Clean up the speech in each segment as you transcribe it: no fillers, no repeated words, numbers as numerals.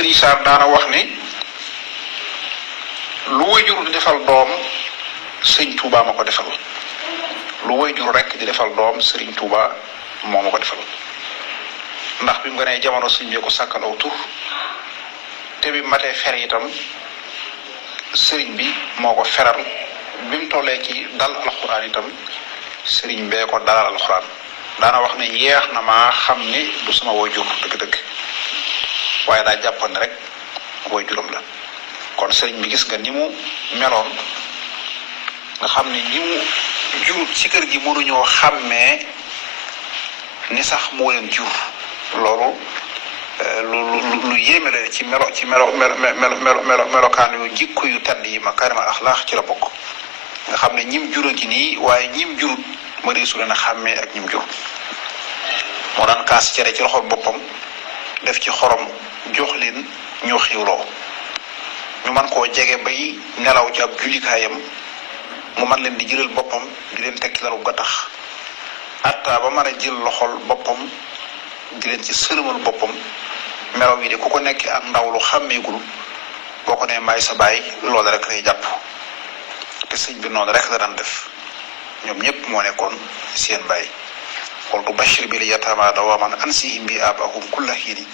Sëriñ Saar daana wax ni lu wayjur di defal doom sëriñ Tuuba ma ko defal lu wayjur rek di defal doom sëriñ Tuuba moo ma ko defal ndax bi mu gënee jamono sëriñ bi ko sàkkal aw tur te bi matee fer itam sëriñ bi moo ko feral bi mu tollee ci dal alxuraan itam sëriñ bee ko dalal alxuraan daana wax ne yeex na maa xam ni du sama wayjur dëgg-dëgg waaye daa jàppoon rek wayjuram la kon sëriñ bi gis nga ni mu meloon nga xam ne ñi mu jur ci kër gi mënuñoo xàmmee ni sax moo leen jur loolu lu yéeme la ci melokaan yu jikko yu tedd yi makaarimal axlaax ci la bokk nga xam ne ñim jura gi nii waaye ñim jurut ma reesu leen a xàmmee ak ñim jur moo daan kaas cere ci loxol boppam def ci xorom jox leen ñu xiwloo ñu man koo jege bay nelaw ci ab jullikaayam mu man leen di jëlal boppam di leen tekki lalu ga tax atta ba mën a jël loxol boppam di leen ci sëlëmal boppam melaw yi de ku ko nekk ak ndaw lu xàmmeegul boo ko nee maay sa baay loolu rek lay jàpp te sëñ bi noonu rek la daan def ñoom ñëpp moo nekkoon seen baay qultu bashir bil yatama dawaman ansihim bi abahum kulla xiini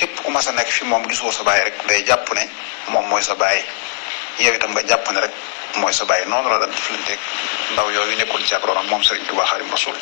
képp ku mas a nekk fi moom gisoo sa baay rek day jàpp ne moom mooy sa baay yow itam nga jàpp ne rek mooy sa baay noonu la daan jëflanteeg ndaw yooyu nekkoon ci ak ronam moom Sëriñ Tuubaa Xaadimu Rasuul